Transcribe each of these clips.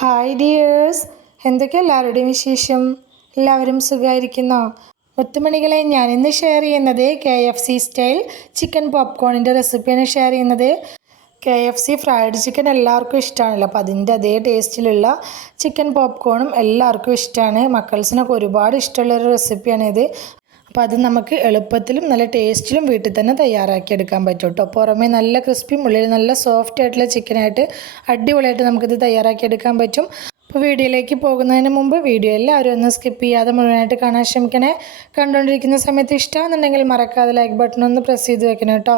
Hi dears, എന്തൊക്കെ എല്ലാവരുടെയും വിശേഷം? എല്ലാവരും സുഖമായിരിക്കുന്നോ? മുത്തുമണികളെ, ഞാനിന്ന് ഷെയർ ചെയ്യുന്നത് KFC സ്റ്റൈൽ ചിക്കൻ പോപ്കോണിൻ്റെ റെസിപ്പിയാണ് ഷെയർ ചെയ്യുന്നത്. KFC ഫ്രൈഡ് ചിക്കൻ എല്ലാവർക്കും ഇഷ്ടമാണല്ലോ. അപ്പോൾ അതിൻ്റെ അതേ ടേസ്റ്റിലുള്ള ചിക്കൻ പോപ്കോണും എല്ലാവർക്കും ഇഷ്ടമാണ്. മക്കൾസിനൊക്കെ ഒരുപാട് ഇഷ്ടമുള്ളൊരു റെസിപ്പിയാണിത്. അപ്പോൾ അത് നമുക്ക് എളുപ്പത്തിലും നല്ല ടേസ്റ്റിലും വീട്ടിൽ തന്നെ തയ്യാറാക്കിയെടുക്കാൻ പറ്റും കേട്ടോ. പുറമേ നല്ല ക്രിസ്പിയും ഉള്ളിൽ നല്ല സോഫ്റ്റ് ആയിട്ടുള്ള ചിക്കനായിട്ട് അടിപൊളിയായിട്ട് നമുക്കിത് തയ്യാറാക്കിയെടുക്കാൻ പറ്റും. അപ്പോൾ വീഡിയോയിലേക്ക് പോകുന്നതിന് മുമ്പ് വീഡിയോ എല്ലാവരും ഒന്ന് സ്കിപ്പ് ചെയ്യാതെ മുഴുവനായിട്ട് കാണാൻ ശ്രമിക്കണേ. കണ്ടുകൊണ്ടിരിക്കുന്ന സമയത്ത് ഇഷ്ടമാണെന്നുണ്ടെങ്കിൽ മറക്കാതെ ലൈക്ക് ബട്ടൺ ഒന്ന് പ്രസ് ചെയ്ത് വെക്കണം കേട്ടോ.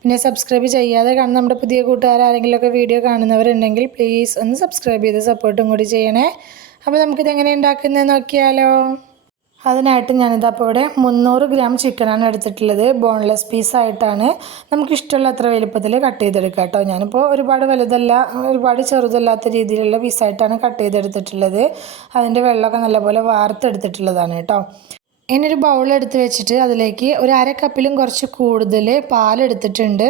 പിന്നെ സബ്സ്ക്രൈബ് ചെയ്യാതെ കാണുന്ന നമ്മുടെ പുതിയ കൂട്ടുകാർ ആരെങ്കിലുമൊക്കെ വീഡിയോ കാണുന്നവരുണ്ടെങ്കിൽ പ്ലീസ് ഒന്ന് സബ്സ്ക്രൈബ് ചെയ്ത് സപ്പോർട്ടും കൂടി ചെയ്യണേ. അപ്പോൾ നമുക്കിത് എങ്ങനെ ഉണ്ടാക്കുന്നത് നോക്കിയാലോ. അതിനായിട്ട് ഞാനിതപ്പോൾ ഇവിടെ 300 ഗ്രാം ചിക്കനാണ് എടുത്തിട്ടുള്ളത്. ബോൺലെസ് പീസായിട്ടാണ് നമുക്കിഷ്ടമുള്ള അത്ര വലുപ്പത്തിൽ കട്ട് ചെയ്തെടുക്കുക കേട്ടോ. ഞാനിപ്പോൾ ഒരുപാട് വലുതല്ല, ഒരുപാട് ചെറുതല്ലാത്ത രീതിയിലുള്ള പീസായിട്ടാണ് കട്ട് ചെയ്തെടുത്തിട്ടുള്ളത്. അതിൻ്റെ വെള്ളമൊക്കെ നല്ലപോലെ വാർത്തെടുത്തിട്ടുള്ളതാണ് കേട്ടോ. ഇനി ഒരു ബൗൾ എടുത്ത് വെച്ചിട്ട് അതിലേക്ക് ഒരു അര കപ്പിലും കുറച്ച് കൂടുതൽ പാലെടുത്തിട്ടുണ്ട്.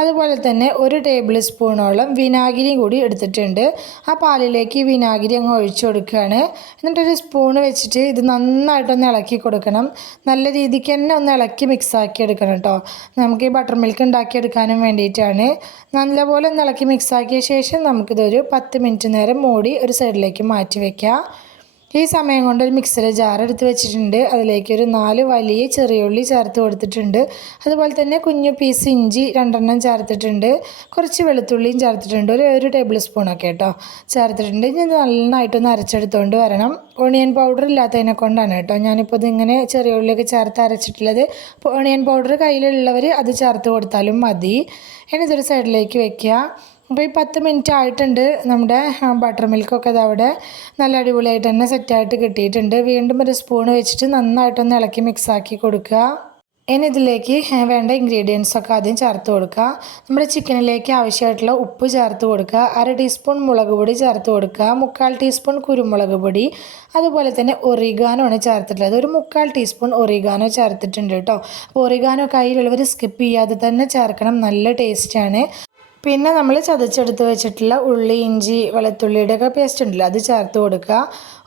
അതുപോലെ തന്നെ 1 ടേബിൾ സ്പൂണോളം വിനാഗിരി കൂടി എടുത്തിട്ടുണ്ട്. ആ പാലിലേക്ക് വിനാഗിരി അങ്ങ് ഒഴിച്ചു കൊടുക്കുകയാണ്. എന്നിട്ടൊരു സ്പൂണ് വെച്ചിട്ട് ഇത് നന്നായിട്ടൊന്ന് ഇളക്കി കൊടുക്കണം. നല്ല രീതിക്ക് തന്നെ ഒന്ന് ഇളക്കി മിക്സാക്കി എടുക്കണം കേട്ടോ. നമുക്ക് ഈ ബട്ടർ മിൽക്ക് ഉണ്ടാക്കിയെടുക്കാനും വേണ്ടിയിട്ടാണ്. നല്ലപോലെ ഒന്ന് ഇളക്കി മിക്സാക്കിയ ശേഷം നമുക്കിതൊരു 10 മിനിറ്റ് നേരം മൂടി ഒരു സൈഡിലേക്ക് മാറ്റി വയ്ക്കാം. ഈ സമയം കൊണ്ട് ഒരു മിക്സിയുടെ ജാർ എടുത്ത് വെച്ചിട്ടുണ്ട്. അതിലേക്ക് ഒരു 4 വലിയ ചെറിയുള്ളി ചേർത്ത് കൊടുത്തിട്ടുണ്ട്. അതുപോലെ തന്നെ കുഞ്ഞു പീസ് ഇഞ്ചി 2 ചേർത്തിട്ടുണ്ട്. കുറച്ച് വെളുത്തുള്ളിയും ചേർത്തിട്ടുണ്ട്. ഒരു ടേബിൾ സ്പൂണൊക്കെ കേട്ടോ ചേർത്തിട്ടുണ്ട്. ഇനി നന്നായിട്ടൊന്ന് അരച്ചെടുത്തുകൊണ്ട് വരണം. ഓണിയൻ പൗഡർ ഇല്ലാത്തതിനെ കൊണ്ടാണ് കേട്ടോ ഞാനിപ്പോൾ ഇതിങ്ങനെ ചെറിയ ഉള്ളിയൊക്കെ ചേർത്ത് അരച്ചിട്ടുള്ളത്. അപ്പോൾ ഓണിയൻ പൗഡർ കയ്യിലുള്ളവർ അത് ചേർത്ത് കൊടുത്താലും മതി. ഇനി ഇതൊരു സൈഡിലേക്ക് വെക്കുക. അപ്പോൾ ഈ 10 മിനിറ്റ് ആയിട്ടുണ്ട്. നമ്മുടെ ബട്ടർ മിൽക്കൊക്കെ അതവിടെ നല്ല അടിപൊളിയായിട്ട് തന്നെ സെറ്റായിട്ട് കിട്ടിയിട്ടുണ്ട്. വീണ്ടും ഒരു സ്പൂൺ വെച്ചിട്ട് നന്നായിട്ടൊന്ന് ഇളക്കി മിക്സാക്കി കൊടുക്കുക. ഇനി ഇതിലേക്ക് വേണ്ട ഇൻഗ്രീഡിയൻസൊക്കെ ആദ്യം ചേർത്ത് കൊടുക്കുക. നമ്മുടെ ചിക്കനിലേക്ക് ആവശ്യമായിട്ടുള്ള ഉപ്പ് ചേർത്ത് കൊടുക്കുക. 1/2 ടീസ്പൂൺ മുളക് പൊടി ചേർത്ത് കൊടുക്കുക. 1/4 ടീസ്പൂൺ കുരുമുളക് പൊടി, അതുപോലെ തന്നെ ഒറിഗാനോ ആണ് ചേർത്തിട്ടുള്ളത്. ഒരു 1/4 ടീസ്പൂൺ ഒറിഗാനോ ചേർത്തിട്ടുണ്ട് കേട്ടോ. അപ്പോൾ ഒറിഗാനോ കയ്യിലുള്ളവർ സ്കിപ്പ് ചെയ്യാതെ തന്നെ ചേർക്കണം, നല്ല ടേസ്റ്റാണ്. പിന്നെ നമ്മൾ ചതച്ചെടുത്ത് വെച്ചിട്ടുള്ള ഉള്ളി, ഇഞ്ചി, വെളുത്തുള്ളിയുടെയൊക്കെ പേസ്റ്റ് ഉണ്ടല്ലോ, അത് ചേർത്ത് കൊടുക്കുക.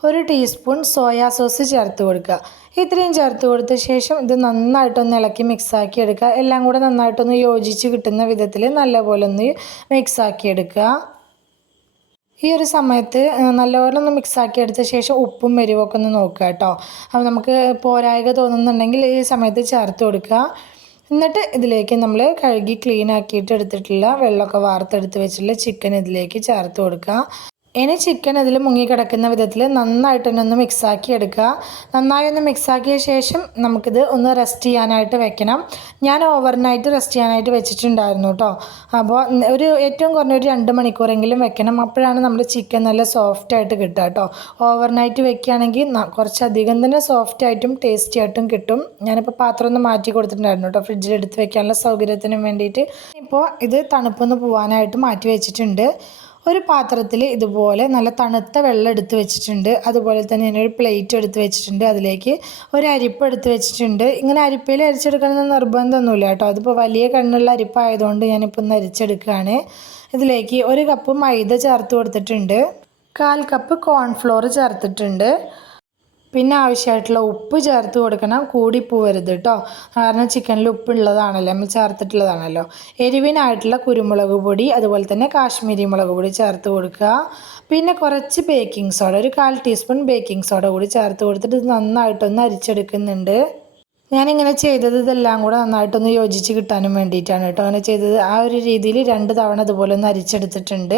1 ടീസ്പൂൺ സോയാ സോസ് ചേർത്ത് കൊടുക്കുക. ഇത്രയും ചേർത്ത് കൊടുത്ത ശേഷം ഇത് നന്നായിട്ടൊന്ന് ഇളക്കി മിക്സാക്കി എടുക്കുക. എല്ലാം കൂടെ നന്നായിട്ടൊന്ന് യോജിച്ച് കിട്ടുന്ന വിധത്തിൽ നല്ലപോലെ ഒന്ന് മിക്സാക്കി എടുക്കുക. ഈ ഒരു സമയത്ത് നല്ലപോലെ ഒന്ന് മിക്സാക്കി എടുത്ത ശേഷം ഉപ്പും എരിവൊക്കെ ഒന്ന് നോക്കുക കേട്ടോ. അപ്പോൾ നമുക്ക് പോരായ്ക തോന്നുന്നുണ്ടെങ്കിൽ ഈ സമയത്ത് ചേർത്ത് കൊടുക്കുക. എന്നിട്ട് ഇതിലേക്ക് നമ്മൾ കഴുകി ക്ലീൻ ആക്കിയിട്ട് എടുത്തിട്ടുള്ള വെള്ളമൊക്കെ വാർത്തെടുത്ത് വെച്ചിട്ടുള്ള ചിക്കൻ ഇതിലേക്ക് ചേർത്ത് കൊടുക്കുക. ഇനി ചിക്കൻ അതിൽ മുങ്ങിക്കിടക്കുന്ന വിധത്തിൽ നന്നായിട്ട് തന്നെ ഒന്ന് മിക്സാക്കി എടുക്കുക. നന്നായി ഒന്ന് മിക്സാക്കിയ ശേഷം നമുക്കിത് ഒന്ന് റെസ്റ്റ് ചെയ്യാനായിട്ട് വെക്കണം. ഞാൻ ഓവർനൈറ്റ് റെസ്റ്റ് ചെയ്യാനായിട്ട് വെച്ചിട്ടുണ്ടായിരുന്നു കേട്ടോ. അപ്പോൾ ഏറ്റവും കുറഞ്ഞ ഒരു 2 മണിക്കൂറെങ്കിലും വെക്കണം. അപ്പോഴാണ് നമ്മുടെ ചിക്കൻ നല്ല സോഫ്റ്റായിട്ട് കിട്ടുക കേട്ടോ. ഓവർനൈറ്റ് വെക്കുകയാണെങ്കിൽ കുറച്ചധികം തന്നെ സോഫ്റ്റായിട്ടും ടേസ്റ്റി ആയിട്ടും കിട്ടും. ഞാനിപ്പോൾ പാത്രം ഒന്ന് മാറ്റി കൊടുത്തിട്ടുണ്ടായിരുന്നു കേട്ടോ, ഫ്രിഡ്ജിൽ എടുത്ത് വെക്കാനുള്ള സൗകര്യത്തിനും വേണ്ടിയിട്ട്. ഇപ്പോൾ ഇത് തണുപ്പൊന്ന് പോകാനായിട്ട് മാറ്റി വെച്ചിട്ടുണ്ട്. ഒരു പാത്രത്തിൽ ഇതുപോലെ നല്ല തണുത്ത വെള്ളം എടുത്ത് വെച്ചിട്ടുണ്ട്. അതുപോലെ തന്നെ ഞാനൊരു പ്ലേറ്റ് എടുത്ത് വെച്ചിട്ടുണ്ട്. അതിലേക്ക് ഒരു അരിപ്പ് എടുത്ത് വെച്ചിട്ടുണ്ട്. ഇങ്ങനെ അരിപ്പയിൽ അരിച്ചെടുക്കണമെന്ന് നിർബന്ധമൊന്നുമില്ല കേട്ടോ. അതിപ്പോൾ വലിയ കണ്ണുള്ള അരിപ്പായതുകൊണ്ട് ഞാനിപ്പോൾ ഒന്ന് അരിച്ചെടുക്കുകയാണ്. ഇതിലേക്ക് 1 കപ്പ് മൈദ ചേർത്ത് കൊടുത്തിട്ടുണ്ട്. 1/4 കപ്പ് കോൺഫ്ലോർ ചേർത്തിട്ടുണ്ട്. പിന്നെ ആവശ്യമായിട്ടുള്ള ഉപ്പ് ചേർത്ത് കൊടുക്കണം, കൂടിപ്പോവരുത് കേട്ടോ. കാരണം ചിക്കനിൽ ഉപ്പുള്ളതാണല്ലോ, നമ്മൾ ചേർത്തിട്ടുള്ളതാണല്ലോ. എരിവിനായിട്ടുള്ള കുരുമുളക് പൊടി, അതുപോലെ തന്നെ കാശ്മീരി മുളക് പൊടി ചേർത്ത് കൊടുക്കുക. പിന്നെ കുറച്ച് ബേക്കിംഗ് സോഡ, ഒരു 1/4 ടീസ്പൂൺ ബേക്കിംഗ് സോഡ കൂടി ചേർത്ത് കൊടുത്തിട്ട് ഇത് നന്നായിട്ടൊന്ന് അരിച്ചെടുക്കുന്നുണ്ട്. ഞാനിങ്ങനെ ചെയ്തത് ഇതെല്ലാം കൂടെ നന്നായിട്ടൊന്ന് യോജിച്ച് കിട്ടാനും വേണ്ടിയിട്ടാണ് കേട്ടോ അങ്ങനെ ചെയ്തത്. ആ ഒരു രീതിയിൽ 2 തവണ ഇതുപോലെ ഒന്ന് അരിച്ചെടുത്തിട്ടുണ്ട്.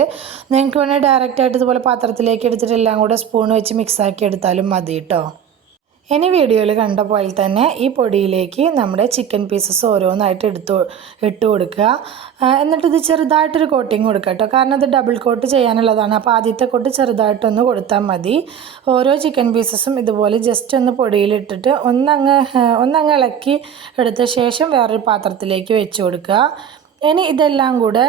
നിങ്ങൾക്ക് വേണമെങ്കിൽ ഡയറക്റ്റായിട്ട് ഇതുപോലെ പാത്രത്തിലേക്ക് എടുത്തിട്ട് എല്ലാം കൂടെ സ്പൂൺ വെച്ച് മിക്സാക്കി എടുത്താലും മതി കേട്ടോ. ഇനി വീഡിയോയിൽ കണ്ട പോലെ തന്നെ ഈ പൊടിയിലേക്ക് നമ്മുടെ ചിക്കൻ പീസസ് ഓരോന്നായിട്ട് ഇട്ട് കൊടുക്കുക. എന്നിട്ട് ഇത് ചെറുതായിട്ടൊരു കോട്ടിങ് കൊടുക്കുക കേട്ടോ. കാരണം ഇത് ഡബിൾ കോട്ട് ചെയ്യാനുള്ളതാണ്. അപ്പോൾ ആദ്യത്തെ കോട്ട് ചെറുതായിട്ടൊന്ന് കൊടുത്താൽ മതി. ഓരോ ചിക്കൻ പീസസും ഇതുപോലെ ജസ്റ്റ് ഒന്ന് പൊടിയിലിട്ടിട്ട് ഒന്നങ്ങ് ഇളക്കി എടുത്ത ശേഷം വേറൊരു പാത്രത്തിലേക്ക് വെച്ച് കൊടുക്കുക. ഇനി ഇതെല്ലാം കൂടെ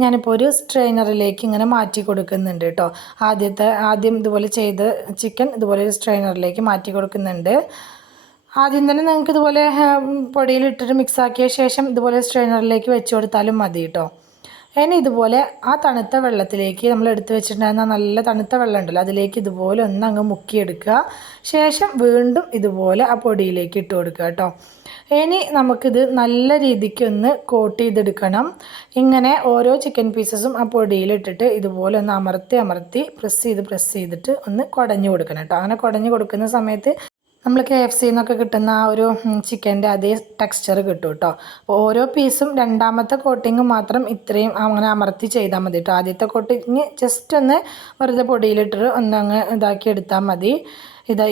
ഞാനിപ്പോൾ ഒരു സ്ട്രെയിനറിലേക്ക് ഇങ്ങനെ മാറ്റി കൊടുക്കുന്നുണ്ട് കേട്ടോ. ആദ്യം ഇതുപോലെ ചെയ്ത് ചിക്കൻ ഇതുപോലെ ഒരു സ്ട്രെയിനറിലേക്ക് മാറ്റി കൊടുക്കുന്നുണ്ട്. ആദ്യം തന്നെ നിങ്ങൾക്ക് ഇതുപോലെ പൊടിയിലിട്ടിട്ട് മിക്സാക്കിയ ശേഷം ഇതുപോലെ സ്ട്രെയിനറിലേക്ക് വെച്ച് കൊടുത്താലും മതി കേട്ടോ. ഇനി ഇതുപോലെ ആ തണുത്ത വെള്ളത്തിലേക്ക് നമ്മൾ എടുത്തു വെച്ചിട്ടുണ്ടായിരുന്ന നല്ല തണുത്ത വെള്ളം ഉണ്ടല്ലോ, അതിലേക്ക് ഇതുപോലെ ഒന്ന് അങ്ങ് മുക്കിയെടുക്കുക. ശേഷം വീണ്ടും ഇതുപോലെ ആ പൊടിയിലേക്ക് ഇട്ട് കൊടുക്കുക കേട്ടോ. ഇനി നമുക്കിത് നല്ല രീതിക്ക് ഒന്ന് കോട്ട് ചെയ്തെടുക്കണം. ഇങ്ങനെ ഓരോ ചിക്കൻ പീസസും ആ പൊടിയിലിട്ടിട്ട് ഇതുപോലെ ഒന്ന് അമർത്തി പ്രസ് ചെയ്തിട്ട് ഒന്ന് കുടഞ്ഞു കൊടുക്കണം കേട്ടോ. അങ്ങനെ കുടഞ്ഞു കൊടുക്കുന്ന സമയത്ത് നമ്മൾ KFC എന്നൊക്കെ കിട്ടുന്ന ആ ഒരു ചിക്കൻ്റെ അതേ ടെക്സ്ചർ കിട്ടും കേട്ടോ. ഓരോ പീസും രണ്ടാമത്തെ കോട്ടിങ് മാത്രം ഇത്രയും അങ്ങനെ അമർത്തി ചെയ്താൽ മതി കേട്ടോ. ആദ്യത്തെ കോട്ടിങ് ജസ്റ്റ് ഒന്ന് വെറുതെ പൊടിയിലിട്ട് ഒന്ന് അങ്ങ് ഇതാക്കി എടുത്താൽ മതി.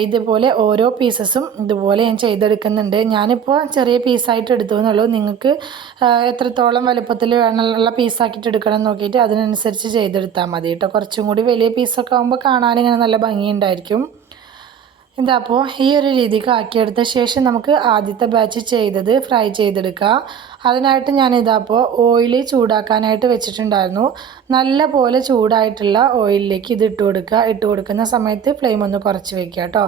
ഇതുപോലെ ഓരോ പീസസും ഇതുപോലെ ഞാൻ ചെയ്തെടുക്കുന്നുണ്ട്. ഞാനിപ്പോൾ ചെറിയ പീസായിട്ട് എടുത്തു എന്നുള്ളൂ. നിങ്ങൾക്ക് എത്രത്തോളം വലുപ്പത്തിൽ വേണമെന്നുള്ള പീസാക്കിയിട്ട് എടുക്കണം നോക്കിയിട്ട് അതിനനുസരിച്ച് ചെയ്തെടുത്താൽ മതി കേട്ടോ. കുറച്ചും കൂടി വലിയ പീസൊക്കെ ആകുമ്പോൾ കാണാനിങ്ങനെ നല്ല ഭംഗിയുണ്ടായിരിക്കും. അപ്പോൾ ഈ ഒരു രീതിക്ക് ആക്കിയെടുത്ത ശേഷം നമുക്ക് ആദ്യത്തെ ബാച്ച് ചെയ്തത് ഫ്രൈ ചെയ്തെടുക്കുക. അതിനായിട്ട് ഞാനിതപ്പോൾ ഓയിൽ ചൂടാക്കാനായിട്ട് വെച്ചിട്ടുണ്ടായിരുന്നു. നല്ല പോലെ ചൂടായിട്ടുള്ള ഓയിലിലേക്ക് ഇത് ഇട്ട് കൊടുക്കുക. ഇട്ട് കൊടുക്കുന്ന സമയത്ത് ഫ്ലെയിം ഒന്ന് കുറച്ച് വെക്കുക കേട്ടോ.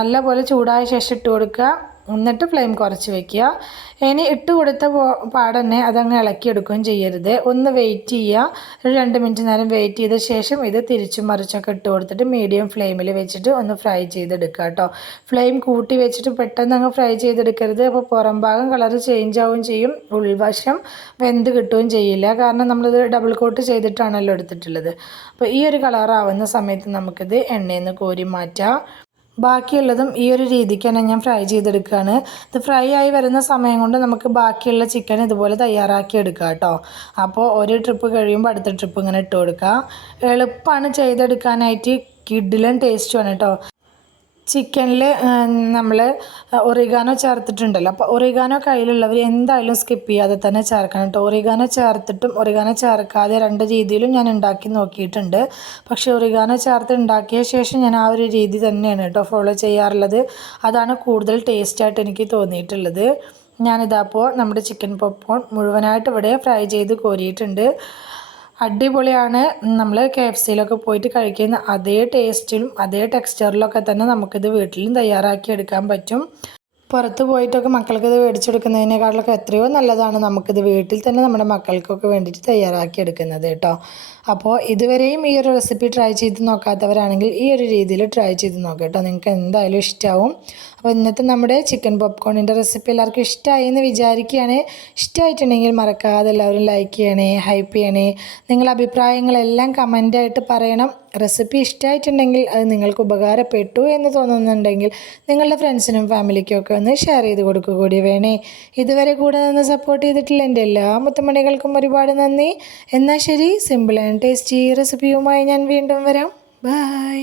നല്ല പോലെ ചൂടായ ശേഷം ഇട്ട് കൊടുക്കുക, എന്നിട്ട് ഫ്ലെയിം കുറച്ച് വെക്കുക. ഇനി ഇട്ട് കൊടുത്ത പാടന്നെ അതങ്ങ് ഇളക്കിയെടുക്കുകയും ചെയ്യരുത്. ഒന്ന് വെയിറ്റ് ചെയ്യുക. ഒരു 2 മിനിറ്റ് നേരം വെയിറ്റ് ചെയ്ത ശേഷം ഇത് തിരിച്ചും മറിച്ചൊക്കെ ഇട്ട് കൊടുത്തിട്ട് മീഡിയം ഫ്ലെയിമിൽ വെച്ചിട്ട് ഒന്ന് ഫ്രൈ ചെയ്തെടുക്കുക കേട്ടോ. ഫ്ലെയിം കൂട്ടി വെച്ചിട്ട് പെട്ടെന്ന് അങ്ങ് ഫ്രൈ ചെയ്തെടുക്കരുത്. അപ്പോൾ പുറം ഭാഗം കളർ ചേഞ്ച് ആവുകയും ചെയ്യും, ഉൾവശം വെന്ത് കിട്ടുകയും ചെയ്യില്ല. കാരണം നമ്മളിത് ഡബിൾ കോട്ട് ചെയ്തിട്ടാണല്ലോ എടുത്തിട്ടുള്ളത്. അപ്പോൾ ഈ ഒരു കളറാവുന്ന സമയത്ത് നമുക്കിത് എണ്ണയിൽ നിന്ന് കോരി മാറ്റാം. ബാക്കിയുള്ളതും ഈ ഒരു രീതിക്ക് തന്നെ ഞാൻ ഫ്രൈ ചെയ്തെടുക്കുകയാണ്. ഇത് ഫ്രൈ ആയി വരുന്ന സമയം കൊണ്ട് നമുക്ക് ബാക്കിയുള്ള ചിക്കൻ ഇതുപോലെ തയ്യാറാക്കി എടുക്കുക കേട്ടോ. അപ്പോൾ ഒരു ട്രിപ്പ് കഴിയുമ്പോൾ അടുത്ത ട്രിപ്പ് ഇങ്ങനെ ഇട്ട് കൊടുക്കുക. എളുപ്പമാണ് ചെയ്തെടുക്കാനായിട്ട്, കിഡിലും ടേസ്റ്റുമാണ് കേട്ടോ. ചിക്കനിൽ നമ്മൾ ഒറിഗാനോ ചേർത്തിട്ടുണ്ടല്ലോ. അപ്പോൾ ഒറിഗാനോ കയ്യിലുള്ളവർ എന്തായാലും സ്കിപ്പ് ചെയ്യാതെ തന്നെ ചേർക്കണം കേട്ടോ. ഒറിഗാനോ ചേർത്തിട്ടും ഒറിഗാനോ ചേർക്കാതെ 2 രീതിയിലും ഞാൻ ഉണ്ടാക്കി നോക്കിയിട്ടുണ്ട്. പക്ഷേ ഒറിഗാനോ ചേർത്ത് ഉണ്ടാക്കിയ ശേഷം ഞാൻ ആ ഒരു രീതി തന്നെയാണ് കേട്ടോ ഫോളോ ചെയ്യാറുള്ളത്. അതാണ് കൂടുതൽ ടേസ്റ്റായിട്ട് എനിക്ക് തോന്നിയിട്ടുള്ളത്. ഞാനിതപ്പോൾ നമ്മുടെ ചിക്കൻ പോപ്കോൺ മുഴുവനായിട്ട് ഇവിടെ ഫ്രൈ ചെയ്ത് കോരിയിട്ടുണ്ട്. അടിപൊളിയാണ്. നമ്മൾ KFCയിലൊക്കെ പോയിട്ട് കഴിക്കുന്ന അതേ ടേസ്റ്റിലും അതേ ടെക്സ്ചറിലൊക്കെ തന്നെ നമുക്കിത് വീട്ടിലും തയ്യാറാക്കി എടുക്കാൻ പറ്റും. പുറത്ത് പോയിട്ടൊക്കെ മക്കൾക്ക് ഇത് മേടിച്ചെടുക്കുന്നതിനേക്കാളൊക്കെ എത്രയോ നല്ലതാണ് നമുക്കിത് വീട്ടിൽ തന്നെ നമ്മുടെ മക്കൾക്കൊക്കെ വേണ്ടിയിട്ട് തയ്യാറാക്കി എടുക്കുന്നത് കേട്ടോ. അപ്പോൾ ഇതുവരെയും ഈ ഒരു റെസിപ്പി ട്രൈ ചെയ്ത് നോക്കാത്തവരാണെങ്കിൽ ഈ ഒരു രീതിയിൽ ട്രൈ ചെയ്ത് നോക്കാം കേട്ടോ. നിങ്ങൾക്ക് എന്തായാലും ഇഷ്ടമാവും. അപ്പോൾ ഇന്നത്തെ നമ്മുടെ ചിക്കൻ പോപ്കോണിൻ്റെ റെസിപ്പി എല്ലാവർക്കും ഇഷ്ടമായി എന്ന് വിചാരിക്കുകയാണ്. ഇഷ്ടമായിട്ടുണ്ടെങ്കിൽ മറക്കാതെ എല്ലാവരും ലൈക്ക് ചെയ്യണേ, ഹൈപ്പ് ചെയ്യണേ. നിങ്ങളുടെ അഭിപ്രായങ്ങളെല്ലാം കമൻ്റായിട്ട് പറയണം. റെസിപ്പി ഇഷ്ടമായിട്ടുണ്ടെങ്കിൽ അത് നിങ്ങൾക്ക് ഉപകാരപ്പെട്ടു എന്ന് തോന്നുന്നുണ്ടെങ്കിൽ നിങ്ങളുടെ ഫ്രണ്ട്സിനും ഫാമിലിക്കും ഒക്കെ ഒന്ന് ഷെയർ ചെയ്ത് കൊടുക്കുക കൂടി വേണേ. ഇതുവരെ കൂടെ നിന്ന് സപ്പോർട്ട് ചെയ്തിട്ടുള്ള എൻ്റെ എല്ലാ മുത്തുമണികൾക്കും ഒരുപാട് നന്ദി. എന്നാൽ ശരി, സിമ്പിൾ ആൻഡ് ടേസ്റ്റി റെസിപ്പിയുമായി ഞാൻ വീണ്ടും വരാം. ബൈ.